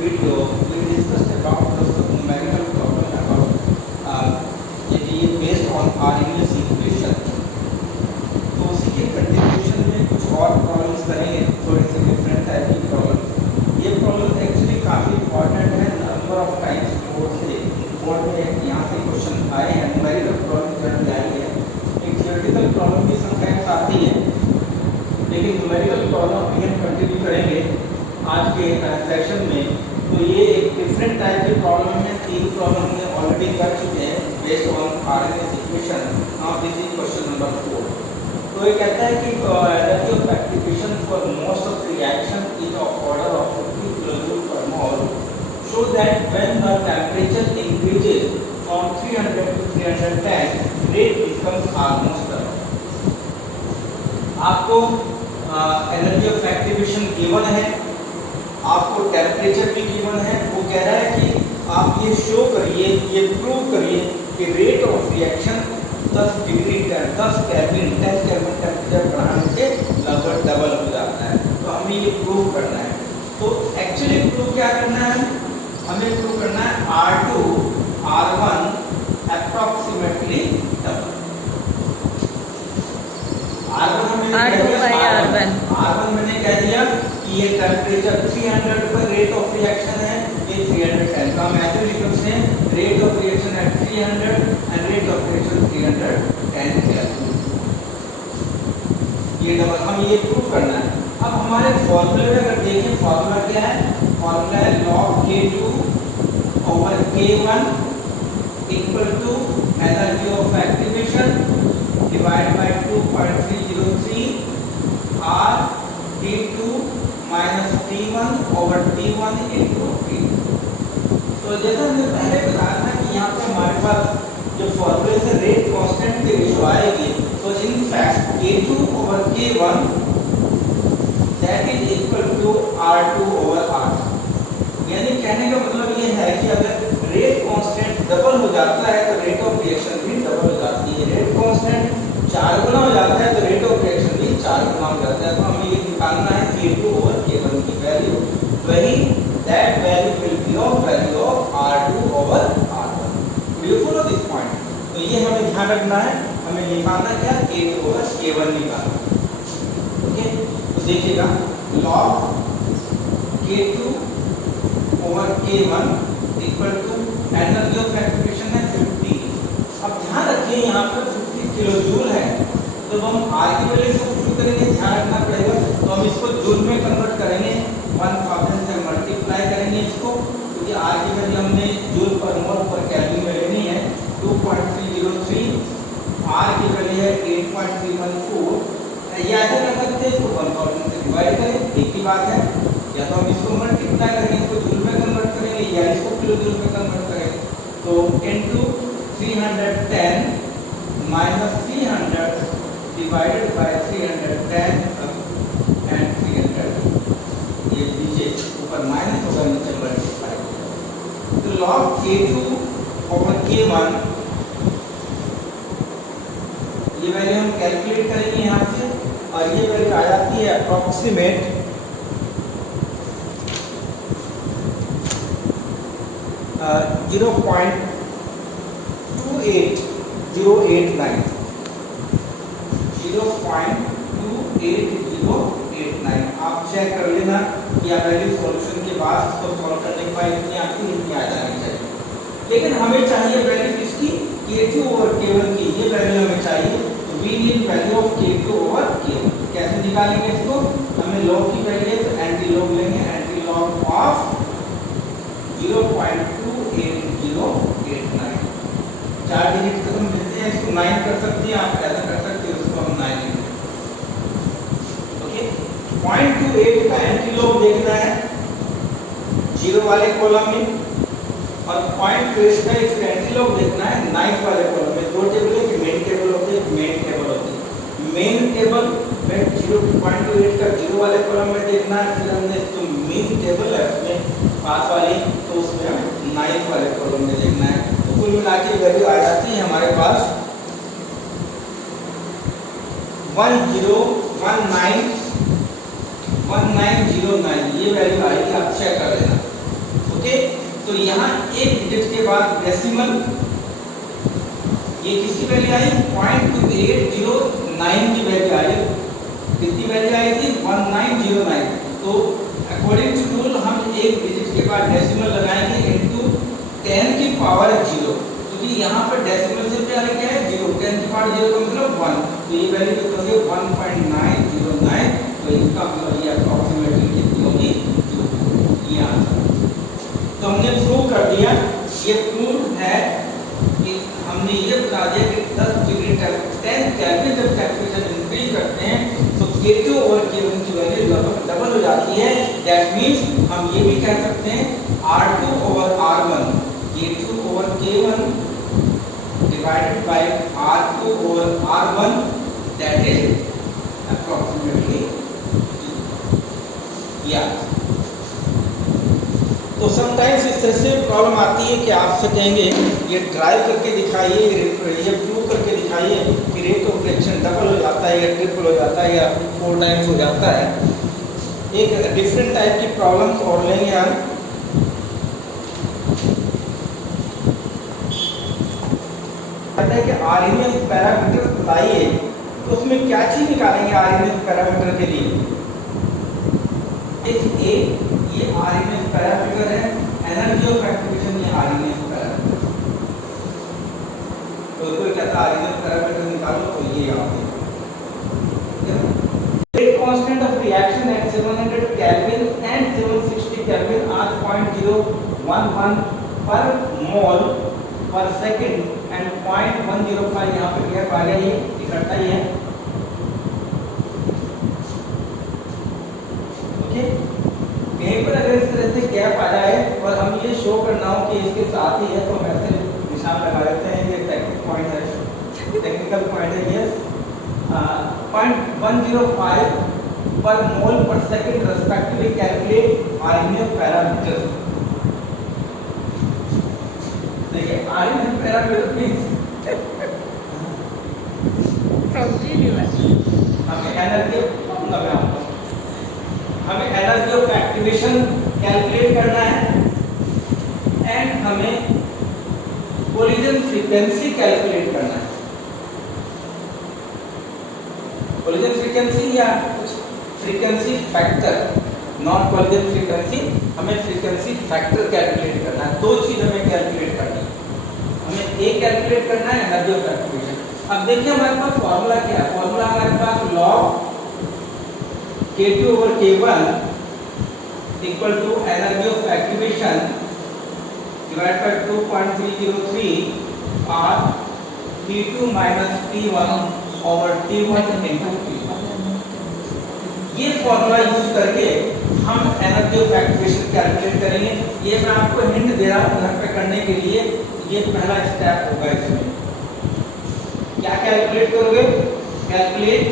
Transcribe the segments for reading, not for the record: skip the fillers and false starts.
video we discussed about the numerical problem about ये based on Arrhenius equation। तो उसी के कंटिन्यूएशन में कुछ और प्रॉब्लम्स करेंगे, थोड़ी सी डिफरेंट टाइप की प्रॉब्लम। ये प्रॉब्लम एक्चुअली काफ़ी इंपॉर्टेंट है, नंबर ऑफ टाइम्स बोर्ड में यहाँ से क्वेश्चन आए हैं। न्यूमेरिकल प्रॉब्लम जनरली आई है, एक थ्योरेटिकल प्रॉब्लम भी समटाइम्स आती है, लेकिन न्यूमेरिकल प्रॉब्लम भी हम कंटिन्यू करेंगे आज के सेशन में। तो ये एक डिफरेंट टाइप की प्रॉब्लम है, 3 प्रॉब्लम हमने ऑलरेडी कर चुके हैं based on Arrhenius equation. Now this is question number 4। तो ये कहता है कि energy of activation for most of the reaction is of order of 50 kilojoule per mole, show that when the temperature increases from 300 to 310 rate becomes almost double. आपको energy of activation given है, आपको temperature भी given है। वो कह रहा है कि आप ये शो करिए, ये प्रूव करिए कि rate of reaction 10 degree 10 kelvin 10 kelvin temperature बढ़ाने से लगभग डबल हो जाता है। तो हमें ये प्रूव करना है। तो एक्चुअली प्रूव क्या करना है, हमें प्रूव करना है R2 R1 approximately double. R1 मैंने कह दिया कि ये टेम्परेचर 300 पर रेट ऑफ रिएक्शन है, ये 310 का हम ऐसे लिख सकते हैं, rate of reaction eight 300 and rate of reaction 310 kelvin. ये डबल हम ये प्रूव करना है। अब हमारे फॉर्मूले में अगर देखें, फॉर्मूला क्या है, फॉर्मूला है log K2 over K1 equal to energy of activation divide by 2.303 R T2 minus T1 over T1 into T। तो जैसा हमने पहले बताया था कि यहाँ पे हमारे पास जो फॉर्मूले से रेट कांस्टेंट के रेशो आएगी, तो in fact K2 over K1 that is equal to R2 over R। यानी कहने का मतलब ये है कि अगर रेट कांस्टेंट डबल हो जाता है तो रेट ऑफ रिएक्शन भी डबल हो जाती है। रेट कांस्टेंट 4 गुना हो जाता है तो रेट ऑफ रिएक्शन भी 4 गुना हो जाता है। तो हमें ये निकालना है K2 ओवर K1 की वैल्यू, वही that value will be of value of R2 over R1। Do you follow this point? तो ये हमें ध्यान रखना है, हमें निकालना क्या, K2 ओवर K1 निकालना। ओके, तो देखिएगा log K2 over K1 equal to energy of activation है 50। अब ध्यान रखिए यहाँ पर 50 किलोजूल है, तो हम R की वैल्यू से शुरू करेंगे, ध्यान रखना पड़ेगा। तो हम इसको जूल में कन्वर्ट करेंगे, 1000 से मल्टीप्लाई करेंगे इसको, क्योंकि R की वैल्यू हमने जूल पर मोल पर केल्विन में लेनी है। 2.303 R की वैल्यू है 8.314। या ऐसा कर सकते हैं, इसको 1000 से डिवाइड करें, एक ही बात है। या तो हम इसको मल्टीप्लाई करेंगे, इसको जूल में कन्वर्ट करेंगे, या इसको किलोजूल में कन्वर्ट करेंगे। तो into 310 minus 300 divided by 310 and 300, ये नीचे ऊपर माइनस होगा, नीचे मल्टीप्लाई। तो log K2 ओवर K1 ये वैल्यू हम कैलकुलेट करेंगे यहाँ से, और ये वैल्यू आ जाती है अप्रॉक्सीमेट 0.28089। 0.28089 आप चेक कर लेना कि आप वैल्यू सॉल्यूशन के बाद इसको सॉल्व करने के बाद इतनी आती इतनी आ जानी चाहिए। लेकिन हमें चाहिए वैल्यू किसकी, K2 ओवर K1 की, ये वैल्यू हमें चाहिए। तो we need value of K2 over K1। कैसे निकालेंगे इसको, हमें लॉग की वैल्यू है तो एंटी लॉग लेंगे, एंटी लॉग ऑफ 0.28089। 4 डिजिट तक हम लेते हैं, इसको 9 कर सकते हैं, आप ऐसा कर सकते हो, इसको हम 9 लेंगे। ओके, 0.28 का एंटी लॉग देखना है 0 वाले कॉलम में, और 0.28 का इसका एंटी लॉग देखना है 9 वाले कॉलम में। 2 टेबल है, मेन टेबल होती है, मेन टेबल होती है। मेन टेबल में 0.28 का 0 वाले कॉलम में देखना है, फिर हमने इसको मेन टेबल है उसमें पास वाली, तो उसमें हमें 9 वाले कॉलम में देखना है। तो कुल मिला के वैल्यू आ जाती है हमारे पास 1019 1909, ये वैल्यू आएगी, आप चेक कर लेना। तो यहाँ एक डिजिट के बाद डेसिमल, ये किसकी वैल्यू आई 0.2809 की वैल्यू आई। कितनी वैल्यू आई थी 1909। तो अकॉर्डिंग टू रूल हम एक डिजिट के बाद डेसिमल लगाएंगे इनटू 10 की पावर 0, क्योंकि यहाँ पर डेसिमल से पहले क्या है 0, 10 की पावर 0 का मतलब 1, तो ये वैल्यू कितनी होगी 1.909। तो इसका मतलब ये अप्रोक्सीमेटली कितनी होगी 2, ये आंसर। तो हमने प्रूव कर दिया, ये प्रूव है कि हमने ये बता दिया कि 10 डिग्री 10 केल्विन जब टेम्परेचर इंक्रीज करते हैं तो K2 और K1 की वैल्यू लगभग डबल हो जाती है। दैट मींस हम ये भी कह सकते हैं R2 over R1, K2 over K1 divided by R2 over R1, that is approximately 2। या तो समटाइम्स इस तरह से प्रॉब्लम आती है कि आपसे कहेंगे ये ड्राइव करके दिखाइए, ये प्रूव करके दिखाइए कि रेट ऑफ रिएक्शन डबल हो जाता है या ट्रिपल हो जाता है या 4 टाइम्स हो जाता है। एक डिफरेंट टाइप की प्रॉब्लम्स और लेंगे हम। कहते हैं कि आरएमएस पैरामीटर बताइए, तो उसमें क्या चीज निकालेंगे आरएमएस पैरामीटर के लिए। ये आरएमएस पैरामीटर है, एनर्जी ऑफ एक्टिवेशन ये आरएमएस पैरामीटर। तो कोई कहता है आरएमएस पैरामीटर निकालो, तो ये आप rate constant of reaction at 700 kelvin and 760 kelvin are 0.011 per मोल पर सेकंड एंड 0.105 यहाँ पे गैप आ गया, ये इकट्ठा ही है। ओके, कहीं पर अगर इस तरह से गैप आ जाए और हम ये शो करना हो कि इसके साथ ही है, तो हम ऐसे निशान लगा देते हैं। ये टेक्निकल पॉइंट है, टेक्निकल पॉइंट है। यस, 0.105 पर मोल पर second respectively calculate RMS parameter. देखिए आरएमएस पैरामीटर मींस हमें एनर्जी ऑफ एक्टिवेशन कैलकुलेट करना है एंड हमें कोलिजन फ्रीक्वेंसी कैलकुलेट करना है। कोलिजन फ्रीक्वेंसी या frequency factor, not collision frequency, हमें फ्रीक्वेंसी फैक्टर कैलकुलेट करना है। दो चीज हमें कैलकुलेट करनी है, हमें एक कैलकुलेट करना है एनर्जी ऑफ एक्टिवेशन। अब देखिए हमारे पास फॉर्मूला क्या है, फॉर्मूला हमारे पास log K2 over K1 equal to energy of activation divided by 2.303 or T2 minus T1 over T1 into T1। ये फॉर्मूला यूज करके हम एनर्जी ऑफ एक्टिवेशन कैलकुलेट करेंगे। ये मैं आपको हिंट दे रहा हूँ घर पे करने के लिए, ये पहला स्टेप होगा। इसमें क्या कैलकुलेट करोगे, calculate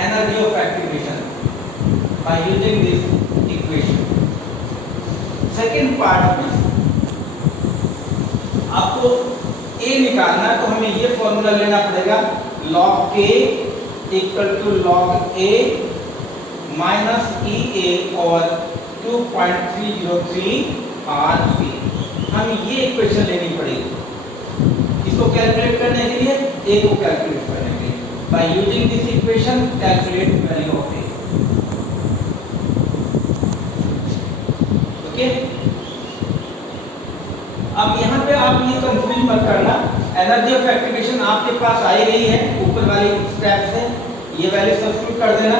energy of activation by using this equation. Second part में आपको ए निकालना है, तो हमें ये फॉर्मूला लेना पड़ेगा log K equal to log A minus EA और 2.303 RP। हम ये इक्वेशन लेनी पड़ेगी इसको कैलकुलेट करने के लिए, A को कैलकुलेट करने के लिए। By using this equation calculate value of A। Okay, अब यहाँ पे आप ये कंफ्यूज मत करना, एनर्जी ऑफ एक्टिवेशन आपके पास आई रही है ऊपर वाली स्टेप से, ये वैल्यू सब्स्टिट्यूट कर देना।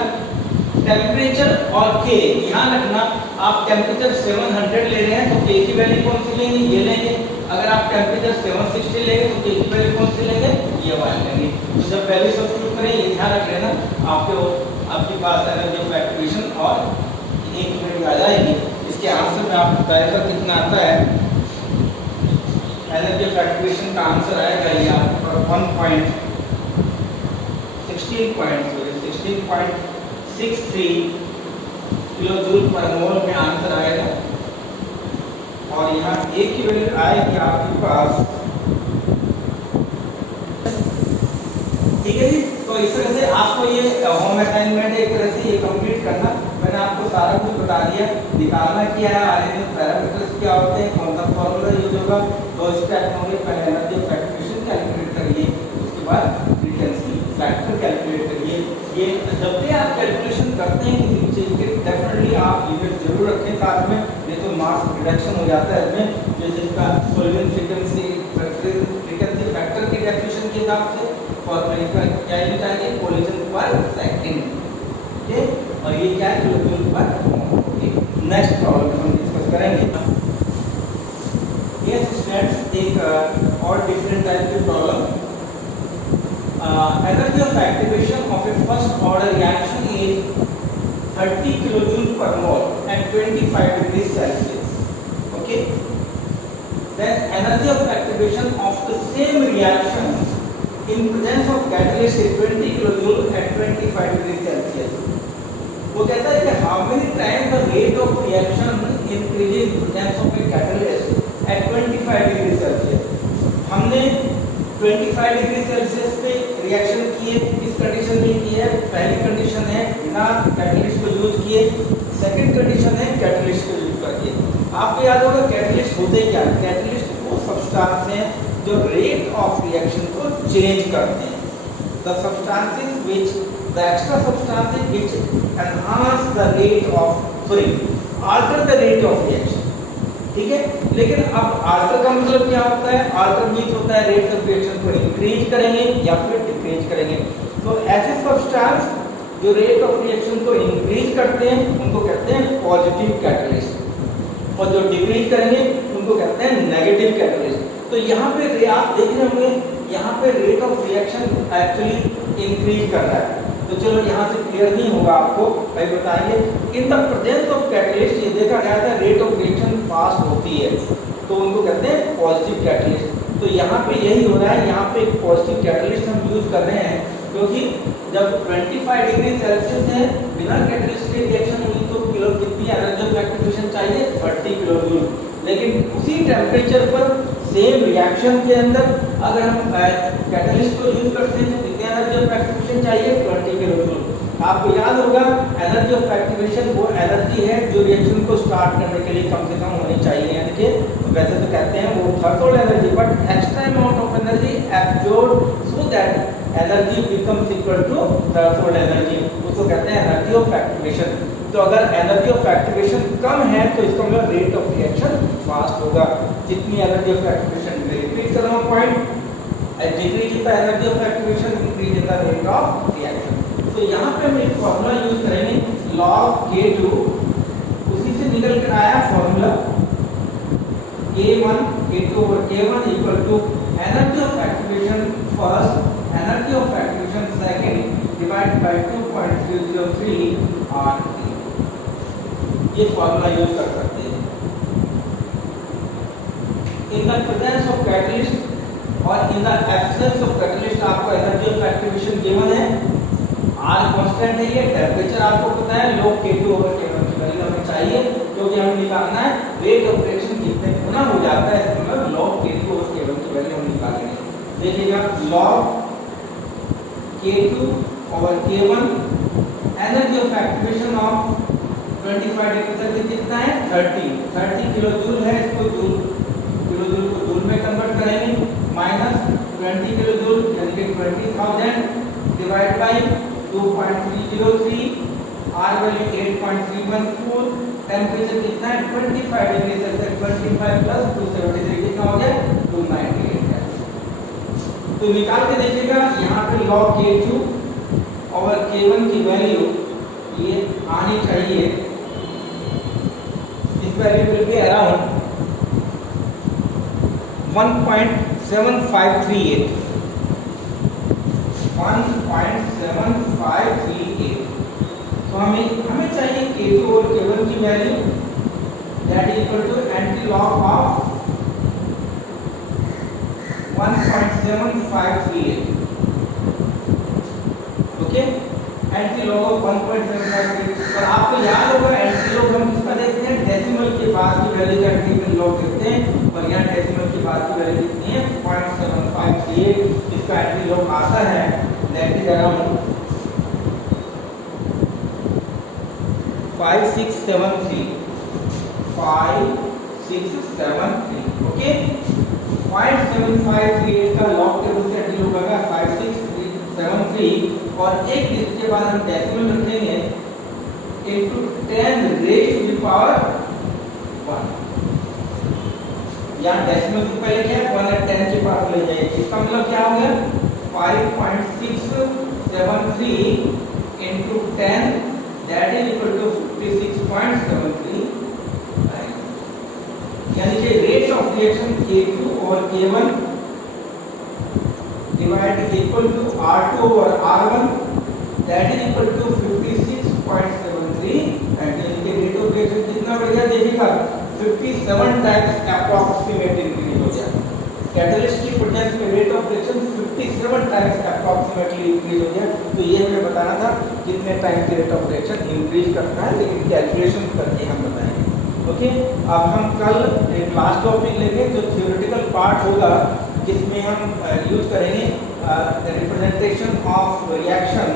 टेम्परेचर और K ध्यान रखना, आप टेम्परेचर 700 ले रहे हैं तो K की वैल्यू कौन सी लेंगे, ये लेंगे। अगर आप टेम्परेचर 760 लेंगे तो K की वैल्यू कौन सी लेंगे, ये वाली लेंगे। तो जब वैल्यू सब्स्टिट्यूट करें ये ध्यान रख लेना, आपके पास एनर्जी ऑफ एक्टिवेशन और एक वैल्यू आ जाएगी। इसके आंसर में आपको बताएगा कितना आता है। एनर्जी ऑफ एक्टिवेशन का आंसर आएगा ये आपका 16.63 किलो जूल पर मोल में आंसर आएगा। और यहाँ एक की वैल्यू आएगी आपके पास, ठीक है जी। तो इस तरह से आपको ये होम असाइनमेंट एक तरह से ये कंप्लीट करना, मैंने आपको सारा कुछ बता दिया। निकालना क्या है, आयोनिक पैरामीटर्स क्या होते हैं, कौन सा फॉर्मूला यूज होगा, दो स्टेप होंगे, पहले एनर्जी ऑफ एक्टिवेशन कैलकुलेट करिए, उसके बाद फ्रीक्वेंसी फैक्टर कैलकुलेट करिए। ये जब भी आप कैलकुलेशन करते हैं किसी चीज के, डेफिनेटली आप लिमिट जरूर रखें साथ में, नहीं तो मास रिडक्शन हो जाता है इसमें। जैसे इसका कोलिजन फ्रीक्वेंसी फैक्टर की डेफिनेशन के हिसाब से फॉर्मूला क्या यूज आएंगे, कोलिजन पर सेकंड, ओके, और ये क्या है, किलोजूल पर। नेक्स्ट प्रॉब्लम हम डिस्कस करेंगे। ये स्टूडेंट्स एक और डिफरेंट टाइप की problem, energy of activation of a first order reaction is 30 kilojoule per mole at 25 degree Celsius, okay. Then energy of activation of the same reaction in presence of catalyst is 20 kilojoule at 25 degree Celsius. वो कहता है कि how many times the rate of reaction increases in presence of a catalyst at 25 degree Celsius. हमने 25 degree Celsius पे reaction किए, किस condition में किए है, पहली कंडीशन है बिना कैटलिस्ट को यूज किए, सेकंड कंडीशन है कैटलिस्ट को यूज करके। आपको याद होगा कैटलिस्ट होते क्या है, कैटलिस्ट वो सब्सटेंस हैं जो रेट ऑफ रिएक्शन को चेंज करते हैं। The substances which the extra substances which enhance the rate of alter the rate of reaction, ठीक है। लेकिन अब अल्टर का मतलब क्या होता है, अल्टर मीन्स होता है रेट ऑफ रिएक्शन को इंक्रीज करेंगे या फिर डिक्रीज करेंगे। तो ऐसे सब्सटेंस जो रेट ऑफ रिएक्शन को इंक्रीज करते हैं उनको कहते हैं पॉजिटिव कैटलिस्ट, और जो डिक्रीज करेंगे उनको कहते हैं नेगेटिव कैटलिस्ट। तो यहाँ पे आप देख रहे होंगे, यहाँ पे rate of reaction actually increase कर रहा है। तो चलो यहाँ से क्लियर नहीं होगा आपको, भाई बताएंगे। इन द प्रेजेंस ऑफ कैटलिस्ट ये देखा गया था रेट ऑफ रिएक्शन फास्ट होती है, तो उनको कहते हैं पॉजिटिव कैटलिस्ट। तो यहाँ पे यही हो रहा है, यहाँ पे एक पॉजिटिव कैटलिस्ट हम यूज कर रहे हैं, क्योंकि जब 25 डिग्री सेल्सियस है बिना कैटलिस्ट के रिएक्शन हुई तो किलो कितनी एनर्जी ऑफ एक्टिवेशन चाहिए, 30 किलो जूल। लेकिन उसी टेम्परेचर पर सेम रिएक्शन के अंदर अगर हम कैटलिस्ट को यूज करते हैं तो कितनी एनर्जी ऑफ एक्टिवेशन चाहिए, 20 किलो जूल। आपको याद होगा एनर्जी ऑफ एक्टिवेशन वो एनर्जी है जो रिएक्शन को स्टार्ट करने के लिए कम से कम होनी चाहिए, यानी कि वैसे तो कहते हैं वो threshold energy, but extra amount of energy absorb so that energy becomes equal to threshold energy, उसको कहते हैं एनर्जी ऑफ एक्टिवेशन। तो अगर एनर्जी ऑफ एक्टिवेशन कम है तो इसका मतलब रेट ऑफ रिएक्शन फास्ट होगा। जितनी एनर्जी ऑफ एक्टिवेशन, रिपीट कर रहा हूं point, decrease in the energy of activation increase in the rate of reaction. तो यहाँ पे हम एक फॉर्मूला यूज करेंगे log K2, उसी से निकल कर आया formula K1 K2 over K1 equal to energy of activation first, energy of activation second divide by 2.303 R। ये फॉर्मूला यूज कर सकते हैं। In the presence of catalyst और in the absence of catalyst आपको एनर्जी ऑफ एक्टिवेशन गिवन है, R constant है, ये temperature आपको पता है, log K2 over K1 की वैल्यू हमें चाहिए क्योंकि हमें निकालना है रेट ऑफ रिएक्शन कितने गुना हो जाता है, इसका मतलब log K2 over K1 की वैल्यू हम निकालेंगे। देखिएगा log K2 over K1 energy of activation of 25 degree Celsius कितना है, 30 किलो जूल है, इसको जूल किलो जूल को जूल में कन्वर्ट करेंगे, माइनस 20 किलो जूल यानी कि 20,000 divide by 2.303, R value 8.314, temperature कितना है 25 डिग्री सेल्सियस, 25 प्लस 273 कितना हो गया 298 है। तो निकाल के देखिएगा यहाँ पे log K2 और K1 की वैल्यू ये आनी चाहिए, इस वैल्यू विल बी अराउंड 1.7538, 1.7538। तो हमें चाहिए K2 और K1 की value that is equal to anti log of 1.758, okay, anti log of 1.758। और आपको याद होगा एंटी लॉग हम किसका देखते हैं, डेसिमल के बाद की वैल्यू का एंटी लॉग देखते हैं, और यहाँ डेसिमल के बाद की वैल्यू कितनी है 0.758। इसका एंटी लॉग आता है दैट इज अराउंड 5673 ओके। 0.7538 का लॉग टेबल से डील होगा 5673 और एक डिजिट के बाद हम डेसिमल रखेंगे into 10 raise to the power 1। यहाँ डेसिमल से पहले क्या है 1 है 10 के पावर ले जाइए, इसका मतलब क्या हो गया 5.673 into 10 that is equal to 56.73, यानी कि रेट ऑफ रिएक्शन K2 और K1 divide equal to R2 और R1 that is equal to 56.73 and यानी कि रेट ऑफ रिएक्शन कितना बढ़ गया देखिएगा 57 टाइम्स अप्रॉक्सीमेट इंक्रीज हो गया। कैटलिस्ट की प्रेजेंस में rate of reaction 57 times approximately increase हो गया। तो ये हमें बताना था कितने टाइम की रेट ऑफ रिएक्शन इंक्रीज करता है, लेकिन कैलकुलेशन करके हम बताएंगे। ओके, अब हम कल एक लास्ट टॉपिक लेंगे जो थ्योरेटिकल पार्ट होगा, जिसमें हम यूज करेंगे representation of reaction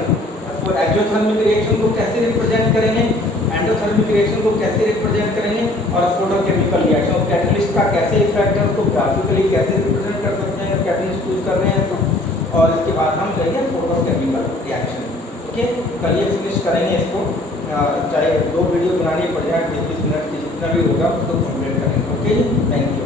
for exothermic reaction को कैसे रिप्रेजेंट करेंगे, एंडोथर्मिक रिएक्शन को कैसे रिप्रेजेंट करेंगे और फोटोकेमिकल रिएक्शन कैटलिस्ट का कैसे इफेक्ट है उसको ग्राफिकली कैसे रिप्रेजेंट कर सकते हैं कैटलिस्ट यूज कर रहे हैं तो। और इसके बाद हम लेंगे फोटोकेमिकल रिएक्शन। ओके, कल ये फिनिश करेंगे इसको, चाहे 2 वीडियो बनानी पड़ जाए 20-20 मिनट की जितना भी होगा उसको कंप्लीट करेंगे। Okay, thank you.